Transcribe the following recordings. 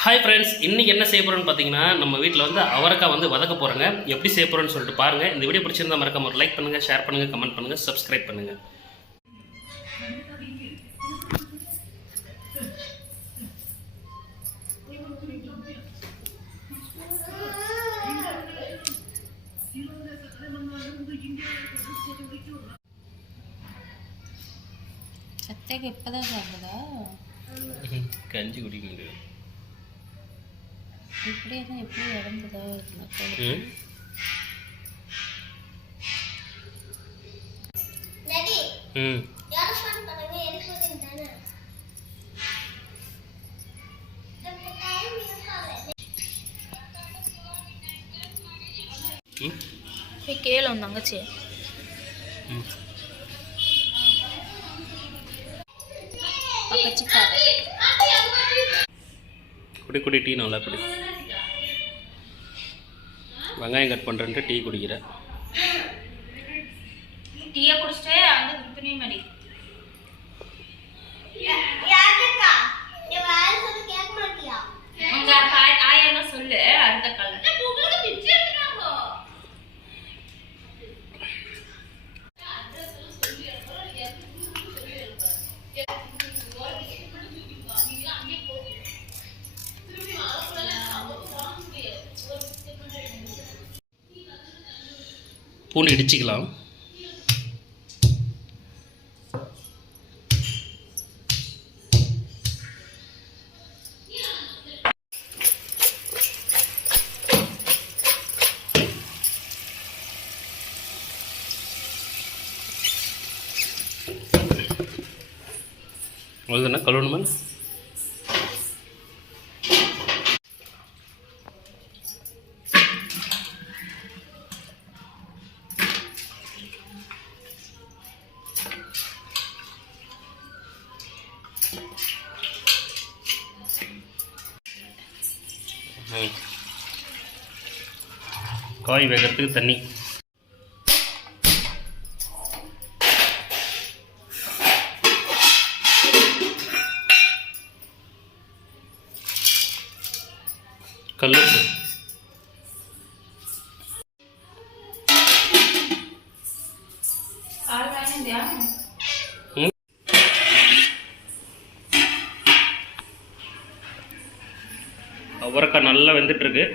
Hi friends, இன்றைக்கி என்ன செய்ய போகிறோன்னு பார்த்தீங்கன்னா, நம்ம வீட்டில் வந்து அவரைக்காய் வந்து வதக்க போகிறோங்க. எப்படி செய்ய போகிறோன்னு சொல்லிட்டு பாருங்கள். இந்த வீடியோ பிடிச்சிருந்தா மறக்காம ஒரு லைக் பண்ணுங்கள், ஷேர் பண்ணுங்கள், கமெண்ட் பண்ணுங்கள், சப்ஸ்கிரைப் பண்ணுங்கள். சத்தைக்கு இப்போதான் சாப்பிடுதா? கஞ்சி குடிக்க முடியும். இப்படியே தான் எப்படி இறந்துதா? கேளு தங்கச்சி. குடி குடி டீ நல்லா குடி. வெங்காயம் கட் பண்ணுறேன்ட்டு டீ குடிக்கிறேன். டீயை குடிச்சிட்டே வந்து துணி மாதிரி ஆயிரம் சொல்லு. அந்த கல்ல பூண்டு இடிச்சிக்கலாம். அவ்வளோதானே, கழுவணுமா? காய் வேகிறதுக்கு தண்ணி. கல்லுப்பு. அவரைக்காய் நல்லா வெந்துட்டுருக்கு.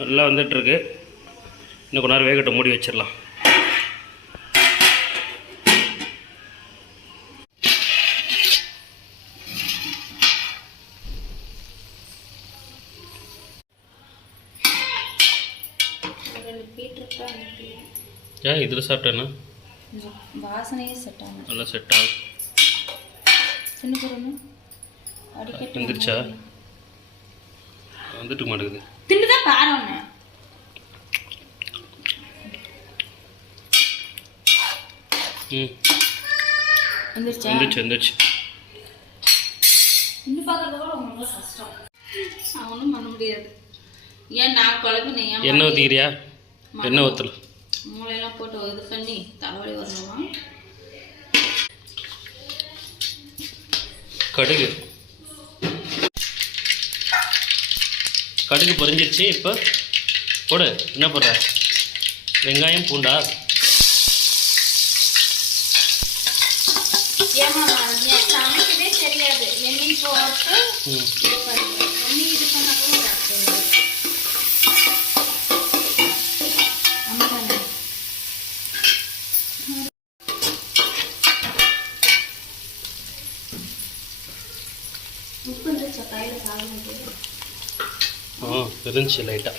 நல்லா வந்துட்டுருக்கு. இன்னும் கொஞ்ச நேரம் வேகட்டும், மூடி வச்சிடலாம். ஏன் இதில் சாப்பிட்டேன்னா வாசனையே செட் ஆகும். நல்லா செட் ஆகும். சின்ன பொருள் அடிக்கடி வந்துருச்சா? வந்துட்டு மாட்டேங்குது. தின்னுதான் பாரு ஒன்று. வந்துருச்சா? வந்துருச்சு. இன்னும் பார்க்கறது கூட ரொம்ப கஷ்டம். அவனும் பண்ண முடியாது. ஏன் நான் குழம்பு எண்ணெய் ஊற்றிக்கிறியா? எண்ணெய் ஊற்றல. மூளையெல்லாம் போட்டு இது பண்ணி தலைவலி வரணுமா? கடுகு பொரிஞ்சிருச்சு. இப்போ போடு. என்ன போடுற? வெங்காயம் பூண்டா? சமைக்கவே தெரியாது. எண்ணெய் போட்டு எண்ணெய் இது பண்ண கூட உப்பு இருந்துச்சா கையில் சாப்பிட்டு? இருந்துச்சு லைட்டாக.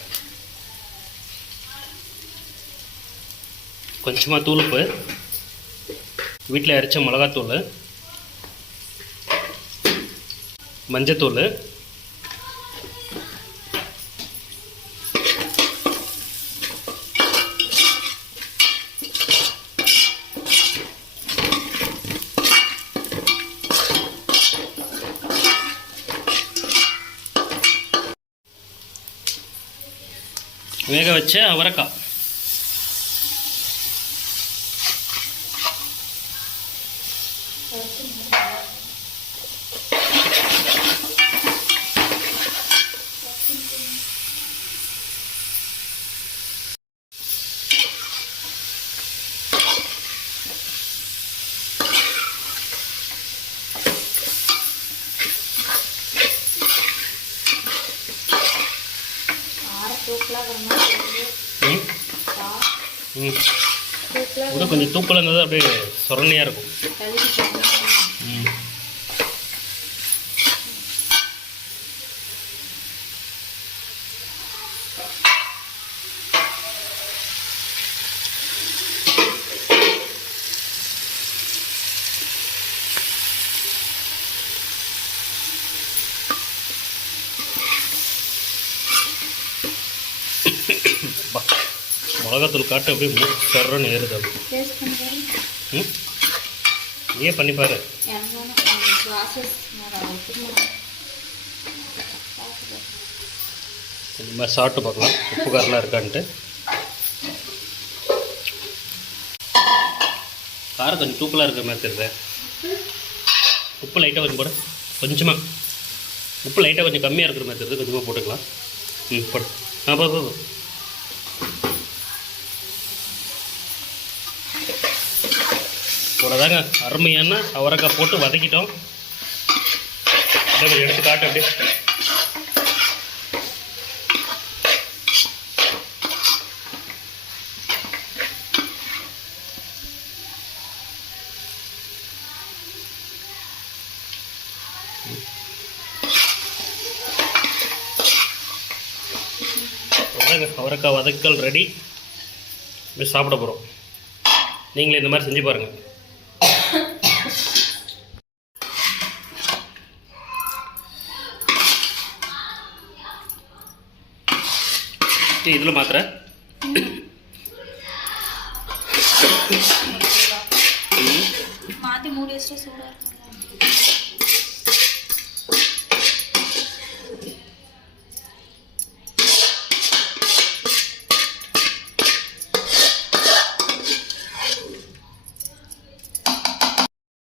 கொஞ்சமாக தூளுப்பு, வீட்டில் அரைச்ச மிளகாத்தூள், மஞ்சத்தூள், வேக வச்ச அவரைக்காய். ம் ம் கூட கொஞ்சம் தூக்கலாக இருந்தது அப்படியே சொரணையாக இருக்கும். ம் மிளகாத்தூள் காட்டு அப்படியே மூச்சு சர்றன்னு ஏறுது அப்படி. ம் நீயே பண்ணிப்பாரு. இந்த மாதிரி சாப்பிட்டு பார்க்கலாம் உப்பு காரெலாம் இருக்கான்ட்டு. காரம் கொஞ்சம் தூக்கலாக இருக்கிற மாதிரி தெரியுது. உப்பு லைட்டாக கொஞ்சம் போட கொஞ்சமாக உப்பு லைட்டாக கொஞ்சம் கம்மியாக இருக்கிற மாதிரி தெரியுது. கொஞ்சமாக போட்டுக்கலாம். ம் போடு. ஆ போ. இவ்வளோதாங்க அருமையான அவரைக்காய் போட்டு வதக்கிட்டோம். அப்படியே எடுத்து காட்டு அப்படியே. அவரைக்காய் வதக்கல் ரெடி. சாப்பிட போகிறோம். நீங்களே இந்த மாதிரி செஞ்சு பாருங்கள். இதில் மாத்திர மாற்றி மூடி வச்சுட்டு சூடாக இருக்கும்.